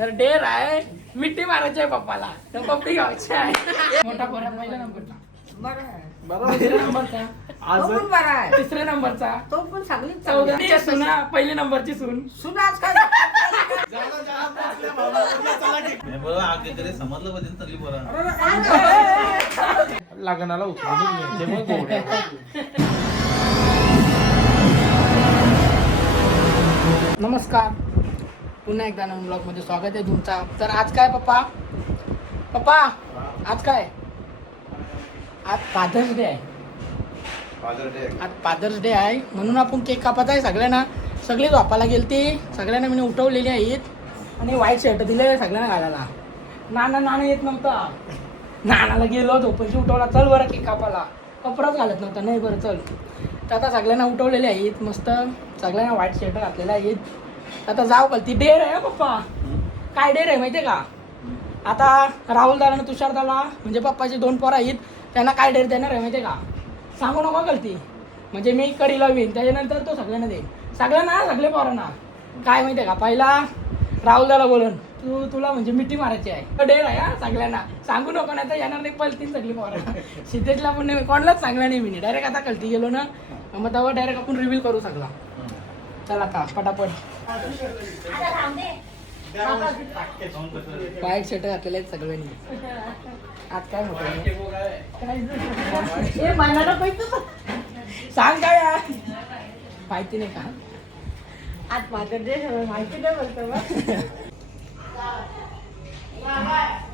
तर डेर आहे मिठी मारायची आहे पप्पाला तर पप्पी घ्यायची आहे. मोठा पोरा पहिल्या नंबरचा दुसऱ्या नंबरचा तिसऱ्या नंबरचा तो पण चांगली 14 सुना पहिली नंबरची सून सुनाच काय लग्नाला उचलून नमस्कार पुन्हा एकदा नवीन ब्लॉग मध्ये स्वागत आहे तुमचा. तर आज काय पप्पा आज काय आज फादर्स डे आहे. आज फादर्स डे आहे म्हणून आपण केक कापत आहे. सगळ्यांना सगळे झोपायला गेलते सगळ्यांना मी उठवलेली आहेत आणि व्हाईट शर्ट दिले सगळ्यांना घालायला. नाना येत नव्हता. नानाला गेलो झोपायची उठवला चल बरं केक कापायला कपडाच घालत नव्हता नाही बरं चल. तर आता सगळ्यांना उठवलेले आहेत मस्त सगळ्यांना व्हाईट शर्ट घातलेले आहेत. आता जाऊ कळती डेर आहे पप्पा. काय डेर आहे माहिती आहे का? आता राहुल दादा आणि तुषार दादा म्हणजे पप्पाचे 2 पोरं आहेत त्यांना काय डेर देणार आहे माहिती आहे का? सांगू नको कळती म्हणजे मी कडी लावीन त्याच्यानंतर तो सगळ्यांना देईन सगळ्यांना सगळे पोरांना. काय माहिती आहे का? पहिला राहुल दादा बोलन तुला म्हणजे मिठी मारायची आहे डेर आहे हा सगळ्यांना सांगू नको नाही तर येणार नाही पलतीन सगळी पोरं. सिद्धेशला पण नाही कोणालाच सांगला नाही मी डायरेक्ट आता कळती गेलो ना मग तेव्हा डायरेक्ट आपण रिव्हील करू सगळा. चला आता पटापट व्हाईट शर्ट घातलेले आहेत सगळ्यांनी. आज काय होतं सांग काय यार माहिती नाही का? आज माझं डे माहिती नाही बोलतो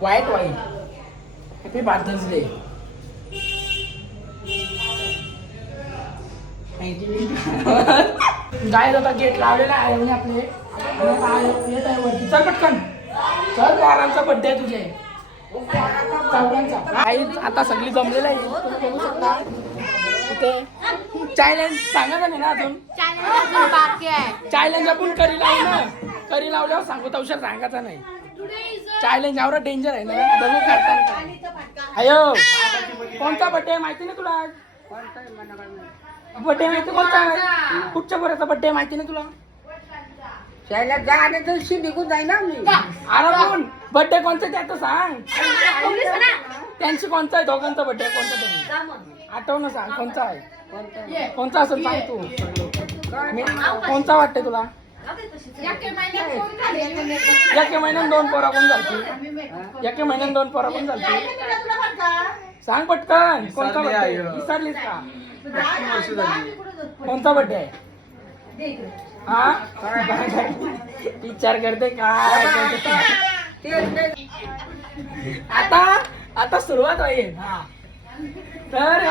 व्हाईट हॅपी फादर्स डे. गाय आता गेट लावलेला आहे आणि आपले येत आहे वरती. चल पटकन चल पोरांचा बड्डे आहे तुझे चौघांचा. आता सगळी जमलेलं आहे तुम्ही बघू शकता इथे. चॅलेंज सांगायचं नाही ना अजून चॅलेंज आपण करी लावू ना करी लावल्यावर सांगू तवशर सांगायचा नाही. चॅलेंज एवढा डेंजर आहे ना बघू करता. अयो कोणता बड्डे माहिती ना तुला? बड्डे माहिती कोणता? कुठच्या पोराचा बड्डे माहिती ना तुला? शाळेला जा आणि दिवशी निघून जाई ना मी. अरे कोण बड्डे कोणता ते आता सांग. त्यांची कोणता आहे दोघांचा बड्डे कोणता तरी आठव ना सांग कोणता आहे कोणता असेल सांग तू. कोणता वाटते तुला? एके महिन्यात 2 पोरा कोण झालती? एके महिन्यात 2 पोरा कोण झालती? सांग पटकन कोणता बड्डे विसरलीस का? कोणता बड्डे आहे? हा विचार करते काय आता सुरुवात होईल. हा तर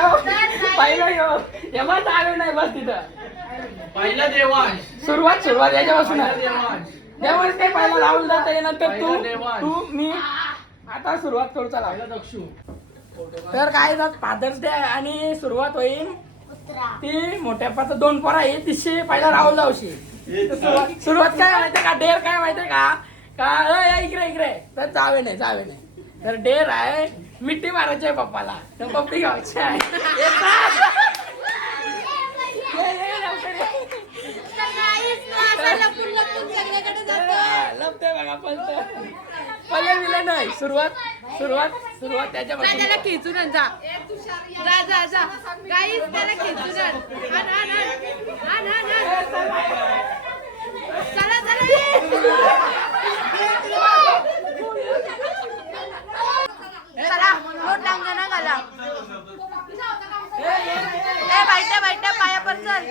पहिलं एव्हा चालू नाही बस तिथं पहिला देवांश सुरुवात याच्यापासून देवांश काय पहिला राहुल जात नंतर तू मी आता सुरुवात करू चला दक्षू. तर काय फादर्स डे आणि सुरुवात होईल ती मोठ्यापाचा 2 पोरा आहे तिसशे पहिला राहुल जाऊशी. सुरुवात काय माहितीये का? डेर काय माहितीये का इकडे तर जावे नाही तर डेर आहे मिठी मारायची आहे पप्पाला तर पप्पी घ्यायची आहे. लपते बघा पहिले विले नाही सुरुवात त्याच्यापासून त्याला खेचून आण, जा गाईस त्याला खेचून आण. चला लोटांगण घाला. बैठा पाया पर चल.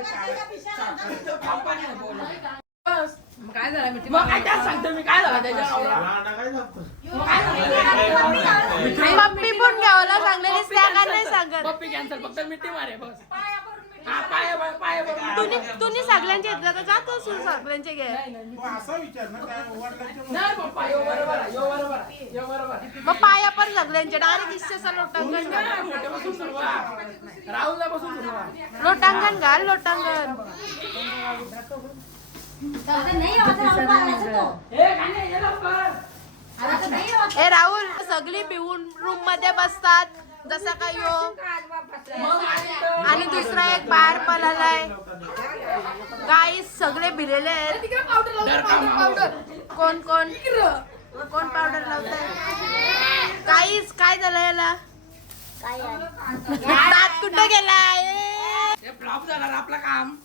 काय झालं मग काय त्यात सांगतो मी काय झालं पप्पी पण घ्यावला सांगलेली त्या नाही सांगत. पप्पी कॅन्सल फक्त मिठी मारे बस. हा पाय तुम्ही सगळ्यांचे घेतलं तर जातो सगळ्यांचे घे. नाही पप्पा यो बरोबर मग पाया पण सगळ्यांचे डायरेक्ट इच्छेचा लोटांगण घाल. मोठ्यापासून सुरुवात राहुलला पासून सुरुवात लोटांगण घाल लोटांगण. ए राहुल सगळी पिऊन रूम मध्ये बसतात जसा काय यो आणि दुसरा एक बाहेर पळालाय. गाईस सगळे भिलेले आहेत. कोण कोण पावडर लावताय? काहीच काय झालं याला? दात कुठे गेलाय? फ्लॉप झाला रे आपलं काम.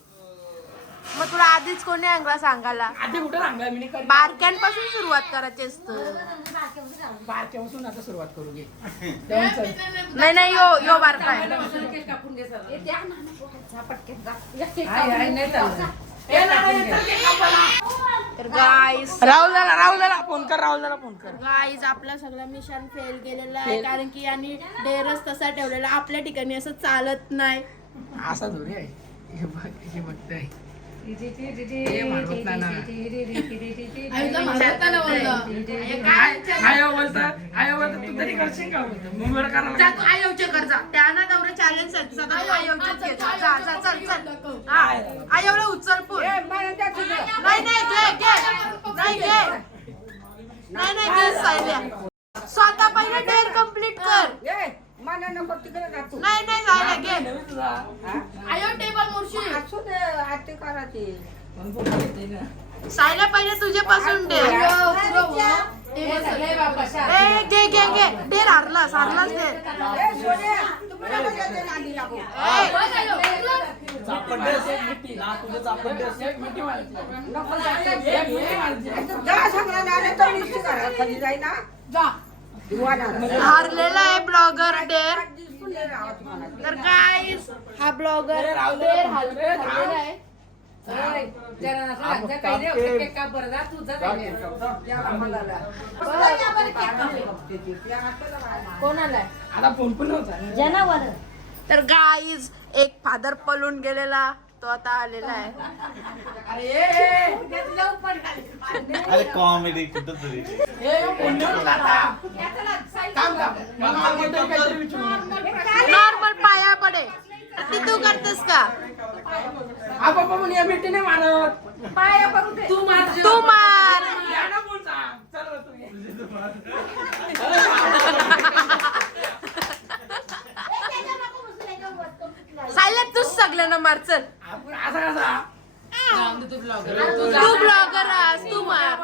मग तुला आधीच कोणी अंगला सांगायला? आधी कुठे सांगला मी नाही बारक्यांपासून सुरुवात करायची असतं. बारक्यापासून आता सुरुवात करू घे. नाही नाही यो यो बारका आहे. तर गाईस राहुलला फोन कर. राहुलला फोन कर. गाईज आपला सगळा मिशन फेल गेलेला आहे कारण की यांनी डेरच तसा ठेवलेला. आपल्या ठिकाणी असं चालत नाही. असा धोरी आहे. हे बघताय हे मारवतला ना. आयो बोलता तू तरी करशील का? मुंबईला करायला आयोचे कर्जा त्यांना दौरे चॅलेंज आयोला उचल पण नाही नाही घे घे नाही घे नाही नाही घे सायल्या स्वतः पहिले डेअर कम्प्लीट कर. मला नको तिकडे जातो. नाही नाही जायला घे. आयो टेबल मुर्शी असू दे आते करायची. सायला पहिले तुझ्यापासून दे. घे घे घे डेर हारलास हारलास दे. हारलेला आहे ब्लॉगर डेर. तर गाईस हा ब्लॉगर डेर हारलेला आहे. कोण आलाय? आता फोन पण नव्हता. तर गाईज एक फादर पळून गेलेला तो आता आलेला आहे. अरे कॉमेडी कुठं तरी नॉर्मल पाया पडे ती तू करतेस का? आपण या भेटी नाही मारत. पाया पडू तू मार. सायलेंट तूच सगळ्यांना मार चल. असा कसा तू ब्लॉगर आहेस तू मार.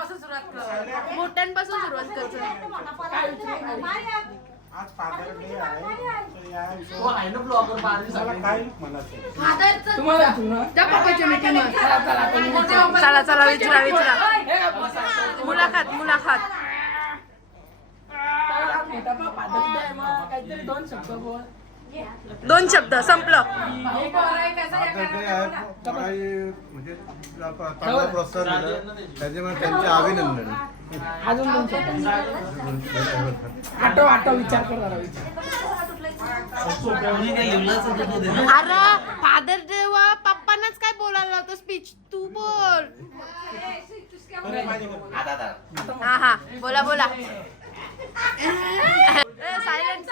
मोठ्यांपासून सुरुवात कर चल. आज फादर डे आहे तर या हो आहे ना ब्लॉगर मला काय म्हणायचं तुम्हाला चला चला विचारा विचारा. मुलाखत काहीतरी दोन शब्द बोल. 2 शब्द संपलं. फादर डे आहे म्हणजे चांगला प्रोत्साहन दिलं त्याच्यामुळे त्यांचे अभिनंदन. अजून 2 शब्द आठव विचार कर जरा विचार. अरे फादर डे वा पप्पांनाच काय बोलायला होतं स्पीच तू बोल. हा हा बोला बोला. सायलेंट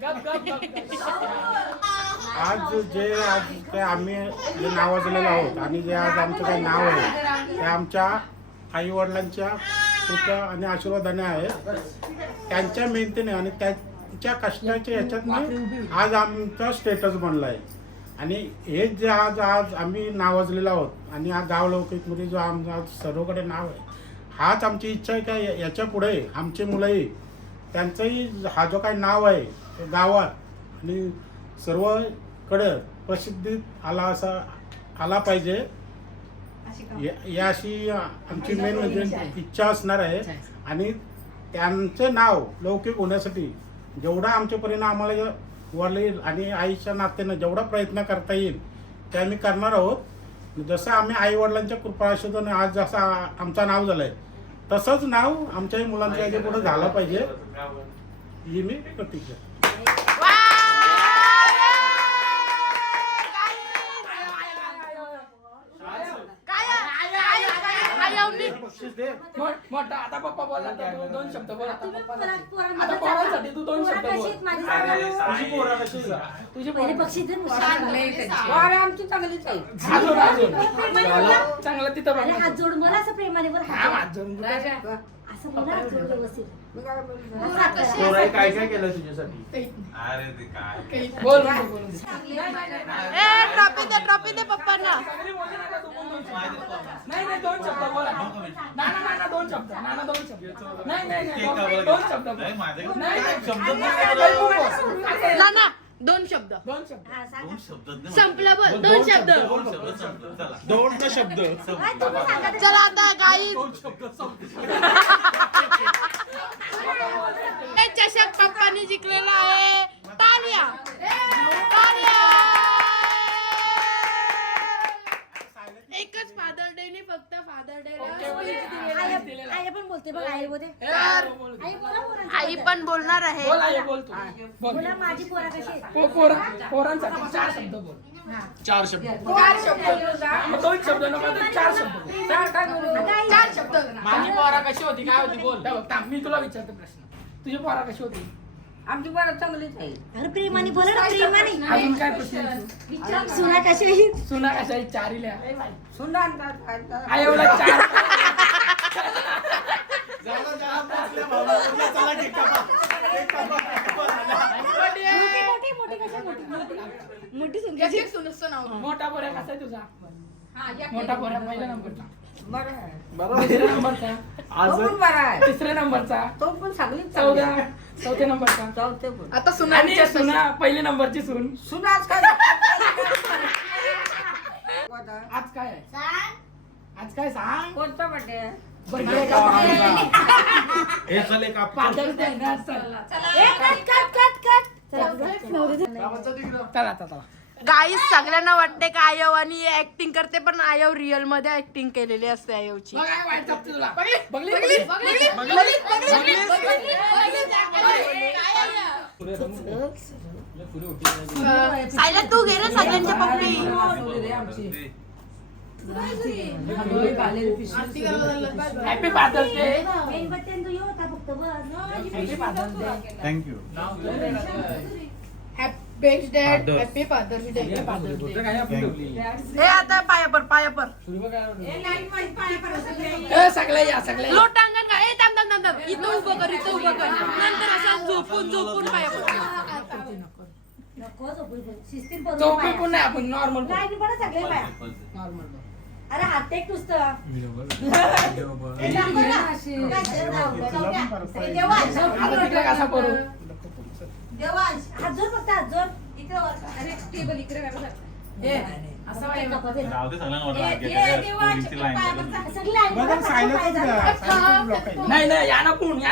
आज काय आम्ही जे नावाजलेलो आहोत आणि जे आज आमचं काही नाव आहे ते आमच्या आई वडिलांच्या कृपा आणि आशीर्वादाने आहे. त्यांच्या मेहनतीने आणि त्यांच्या कष्टाच्या ह्याच्यातनं आज आमचा स्टेटस बनला आहे. आणि हे जे आज आम्ही नावाजलेलो आहोत आणि हा गाव लौकिकमध्ये जो आमचा आज सर्वकडे नाव आहे हाच आमची इच्छा आहे का याच्या पुढे आमची मुलंही त्यांचंही हा जो काही नाव आहे ते गावात आणि सर्वकडे प्रसिद्धीत आला पाहिजे या अशी आमची मेन म्हणजे इच्छा असणार आहे. आणि त्यांचं नाव लौकिक होण्यासाठी जेवढा आमच्यापर्यंत आम्हाला वडील आणि आईच्या नात्यानं जेवढा प्रयत्न करता येईल ते आम्ही करणार आहोत. जसं आम्ही आई वडिलांच्या कृपा आशीर्वादाने आज जसं आमचं नाव झालं आहे तसंच नाव आमच्याही मुलांच्या याच्या पुढे झालं पाहिजे ही मी प्रतिज्ञा. मोठा आता पप्पा बोलला तर तू 2 शब्द बोल. आता पोरांसाठी तू 2 शब्द बोल. तुझी आमची चांगलीच आहे. अजून चांगलं तिथं बघ. हात जोड मला असं प्रेमाने बरं हा हात जोडून असं मला हात जोड व्यवस्थित. काय केलं तुझ्यासाठी? अरे ते काय बोल. ट्रॉफी दे पप्पांना. नाही 2 शब्द बोला. ना 2 शब्द नाना 2 शब्द नाही नाही केक नाही कापायला दोन गेला. शब्द नाही, माझ्याकडे नाही, काय नाही. शब्दच नाही, नाही नाही, बोलत. नाना 2 शब्द 2 शब्द हा, सांगा. दोन शब्दच नाही संपलं बोलत. बोल 2 शब्द दोन शब्द संपलं. चला. दोन शब्द काय तुम्ही सांगा ते. चला आता गाई चषक पप्पानी जिंकलेला आहे टाळ्या टाळ्या एकच फादर डे ने फक्त फादर डे आई पण बोलते बघ आई बोलते तर आई बोला पोरांचं आई बोल. पण बोलणार आहे बोल आई बोल तू बोल बोला माझी पोरा कशी आहे? पोरांसाठी 4 शब्द बोल हा. 4 शब्द आता मग 2 शब्द नको तर 4 शब्द बोल आता आई- 4 शब्द माझी पोरा कशी होती काय होती बोल हे बघ थांब, मी तुला विचारतो प्रश्न तुझी पोरा कशी होती आमची बरं चांगलीच आहे. अरे प्रेमाने बोला ना प्रेमाने अजून काय प्रश्न विचारू? सुना कशी आहे? सुना कशा आहे? 4 लिहा सुना आणतात आई एवढा 4 मोठी मोठी कशी आहे? मोठी सुन कशी आहे? मोठा पोऱ्या कसा आहे तुझा मोठा पोऱ्या पहिल्या नंबरचा बरं आहे. दुसऱ्या नंबरचा तो पण बरा आहे. तिसऱ्या नंबरचा तो पण चांगलीच चांगली आहे. चौथ्या नंबरचा चौथे पण आता आणि सुना पहिली नंबरची सून सुनाच काय आज काय आहे आज काय सांग कोणता बर्थडे आहे? बर्थडे का हे चल एक आपण फादर्स डे ना चल चला चला गाईस सगळ्यांना वाटते का आयव आणि ऍक्टिंग करते पण आयव रिअल मध्ये ऍक्टिंग केलेली असते आयवची बघ काय वाईट जपते तुला बघली सायला तू घे रे सगळ्यांचे पप्पी हॅपी फादर्स डे मेणबत्त्यानं तू येऊ होता फक्त बस. Happy father's day thank you happy father's day हे आता पायापर पायापर सगळे या सगळे लोटांगण का ए थांब थांब थांब थांब इथं उभं कर इथं उभं कर नंतर असं झोपून झोपून पायापर नको झोपू इथे. शिस्तीत बरोबर चौपे पाया. पण नाही आपण नॉर्मल नाही मी पण सगळे पाया नॉर्मल अरे हात टेक नुसतं आता तिकडे कसा करू हात जोर फक्त हात जोर राहू दे सगळ्यांना वाटलं लाईन सगळी लाईन बघा बघा, सायलेन्सच पाय द्या. सायलेन्सच ब्लॉक आहे. नाही नाही यानं पण मी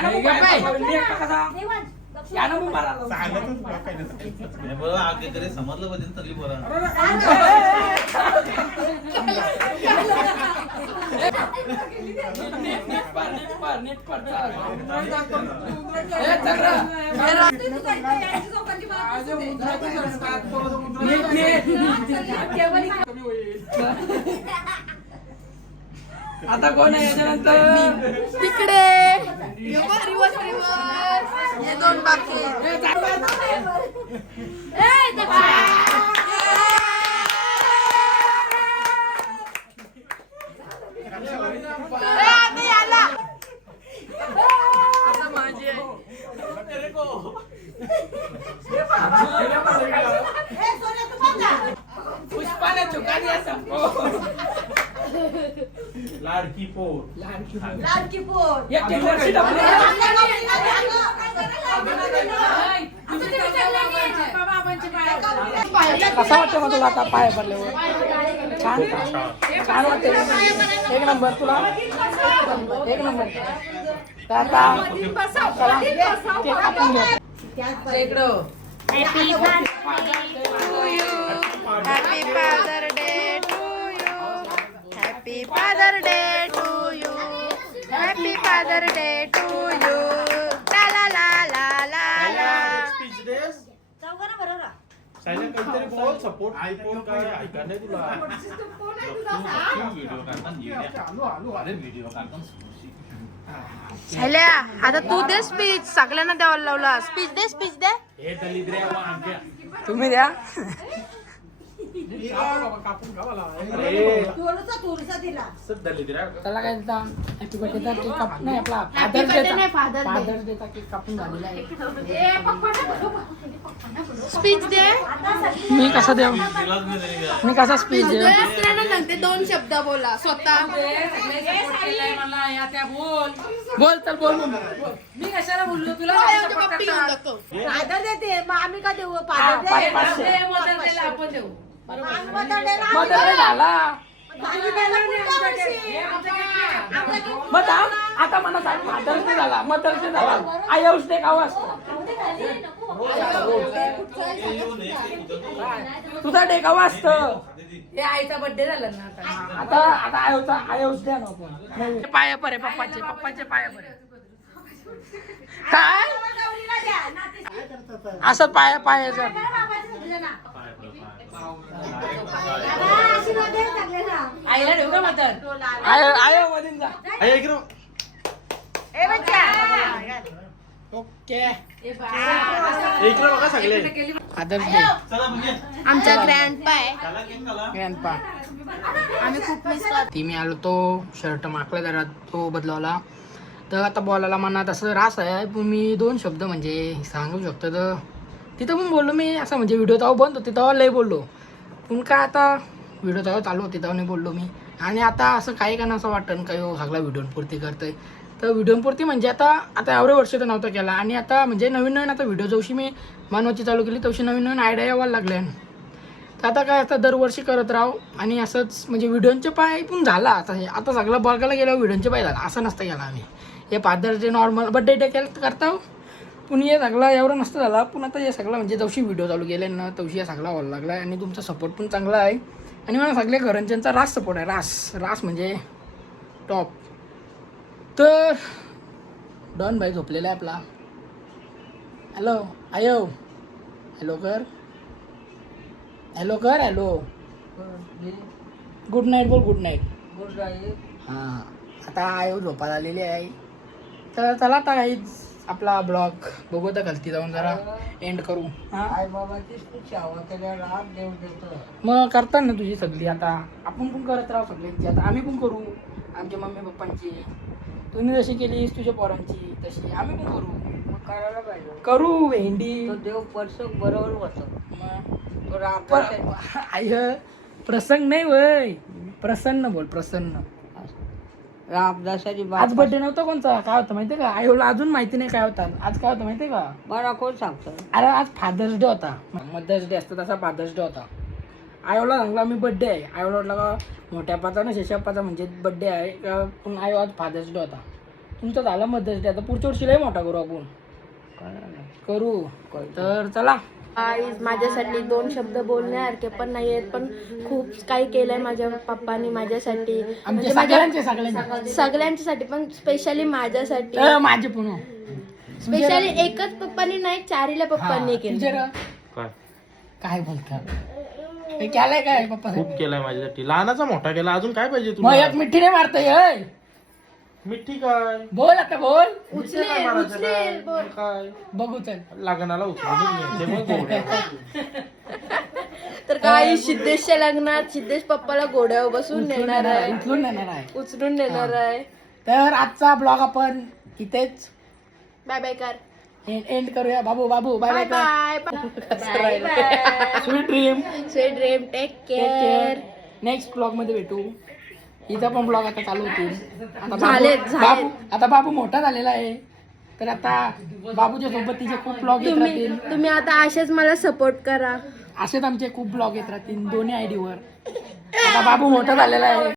एकटा कसा देवांश, बघ, यानं पण मारायला सायलेन्सच ब्लॉक आहे ना. बरोबर आगे करे समजलं पाहिजे तरी बरं नीट पर ए चक्रा आता कोण आहे याच्यानंतर तिकडे रिवर्स हे 2 बाकी पुष्पाने चुका दिया सबको लाडकी पोर लाडकी पोर. ये किलरची डबली कसा वाटतं मग तुला आता पाय पडल्यावर छान छान वाटते एक नंबर तुला एक नंबर तर आता चला केक कापून घेऊ happy father day to you happy father day to you happy father day to you ला ला ला ला ला ला चौघांना बरोबर आहे. सायलेन्स काहीतरी बोल सपोर्ट आयफोन काय ऐका नाही तुला व्हिडिओ काढताना अरे व्हिडिओ काढताना छल्या आता तू दे स्पीच सगळ्यांना द्यायला लावला स्पीच दे तुम्ही द्या कापून खावा तुळसा दिला. त्याला काय देता हॅपी बर्थडेचा केक कापून नाही आपला फादर्स डेचा फादर्स डेचा केक कापून झालेला आहे स्पीच दे. मी कसा देऊ दिलाच नाही त्याने काय. मी कसा स्पीच देऊ असताना सांगते 2 शब्द बोला स्वतः. बोल चल बोल मी कशाला बोललो तुला पप्पी घेऊन दाखव. पादर देते मग आम्ही का देऊ हा, पादर 500. आपण देऊ मदर झाला मग थांब, आता मला सांग फादर्स डे झाला मदर्स डे झाला आयुष डे गाव असतो तुझा डे गाव असतं हे आईचा बर्थडे झाला ना आता आता आता आयुष द्या ना आपण पाया परे पप्पाचे पाया परे काय असं पायाचं आईला देऊ का मदर आयो मधून जा ओके इकडे बघा सगळे फादर्स डे चला म्हणजे आमचा ग्रँडपा आहे. त्याला केक खाला. ग्रँडपा आम्ही खूप मिस करतो. ती मी आलो तो शर्ट मागला जरा तो बदलवला तर आता बोलायला मनात असं रास आहे पण मी 2 शब्द म्हणजे सांगू शकतो तर तिथं पण बोललो मी असं म्हणजे व्हिडिओ तेव्हा बंद होती तेव्हा लय बोललो पण काय आता व्हिडिओ तेव्हा चालू होती तेव्हा नाही बोललो मी आणि आता असं काही का असं वाटतं काही सगळा व्हिडिओपुरती करतोय तर व्हिडिओपुरती म्हणजे आता एवढे वर्ष तर नव्हतं केला आणि आता म्हणजे नवीन आता व्हिडिओ जवशी मी बनवायची चालू केली तशी नवीन आयडिया यायला लागल्या तर आता काय आता दरवर्षी करत राहू आणि असंच म्हणजे व्हिडिओचे पाय पण झाला आता सगळं बघायला गेल्यावर व्हिडिओचे पाय झाला असं नसतं गेला आम्ही हे father's day normal birthday day केलं करता पण हे सगळं एवढं नसतं झाला पण आता हे सगळं म्हणजे जवशी व्हिडिओ चालू केले ना तवशी हे सगळा व्हायला लागला आहे आणि तुमचा सपोर्ट पण चांगला आहे आणि मला सगळ्या घरांच्यांचा रास सपोर्ट आहे रास म्हणजे टॉप तर डॉन भाई झोपलेला आहे आपला हॅलो आयो हॅलो कर हॅलो गुड नाईट बोल गुड नाईट हां आता आयो झोपायला आलेली आहे तर चला आता काहीच आपला ब्लॉग बघू तर गलती जाऊन जरा एंड करू हां आई बाबाचीच तू सेवा केल्यावर आज देव देतो मग करतात ना तुझी सगळी आता आपण पण करत राहू सगळ्यांची आता आम्ही पण करू आमच्या मम्मी पप्पांची तुम्ही जशी केलीस तुझ्या पोरांची तशी आम्ही पण करू मग करायला पाहिजे करू भेंडी तो देव परसक बरोबर होतो मग तो राम आय प्रसंग नाही वय प्रसन्न बोल प्रसन्न रामदासाची आज बात बर्थडे नव्हता कोणचा काय होतं माहितीये का आईला अजून माहिती नाही काय होता आज काय होतं माहितीये का मला कोण सांगतो अरे आज फादर्स डे होता मदर्स डे असतो तसा फादर्स डे होता आयोला सांगला मी बड्डे आहे आयोला वाटलं का मोठ्या पाचा ना शेषापाचा म्हणजे बड्डे आहे का पण आयो आज फादर्स डे होता तुमचा झाला मदर्स डे आता पुढच्या वर्षी लय मोठा करू आपण करू तर चला गाईज माझ्यासाठी 2 शब्द बोलण्यासारखे पण नाही आहेत पण खूप काही केलंय माझ्या पप्पानी माझ्यासाठी आमच्या म्हणजे सगळ्यांचे सगळ्यांच्यासाठी पण स्पेशली माझ्यासाठी माझे पण स्पेशली एकच पप्पानी नाही 4 पप्पांनी केलं. काय काय बोलतात केलाय काय पप्पा खूप केलाय माझ्यासाठी लहानाचा मोठा केला अजून काय पाहिजे मग तुला एक मिठी नाही मारतोय मिठी काय बोल आता बोल उचलेल बोल. काय बघू चल लग्नाला उचलून मग गोड्या. तर काही सिद्धेशच्या लग्नात सिद्धेश पप्पाला घोड्यावर बसून नेणार आहे उचलून नेणार आहे उचलून नेणार आहे. तर आजचा ब्लॉग आपण इथेच बाय बाय कर एंड करूया बाबू bye bye bye bye sweet dream sweet dream take care. Next blog मध्ये भेटू इथं पण ब्लॉग आता चालू होतील आता झालेत. आता बाबू मोठा झालेला आहे तर आता बाबूच्या सोबत तिचे खूप ब्लॉग येत राहतील तुम्ही आता असेच मला सपोर्ट करा. असेच आमचे खूप ब्लॉग येत राहतील दोन्ही आयडी वर आता बाबू मोठा झालेला आहे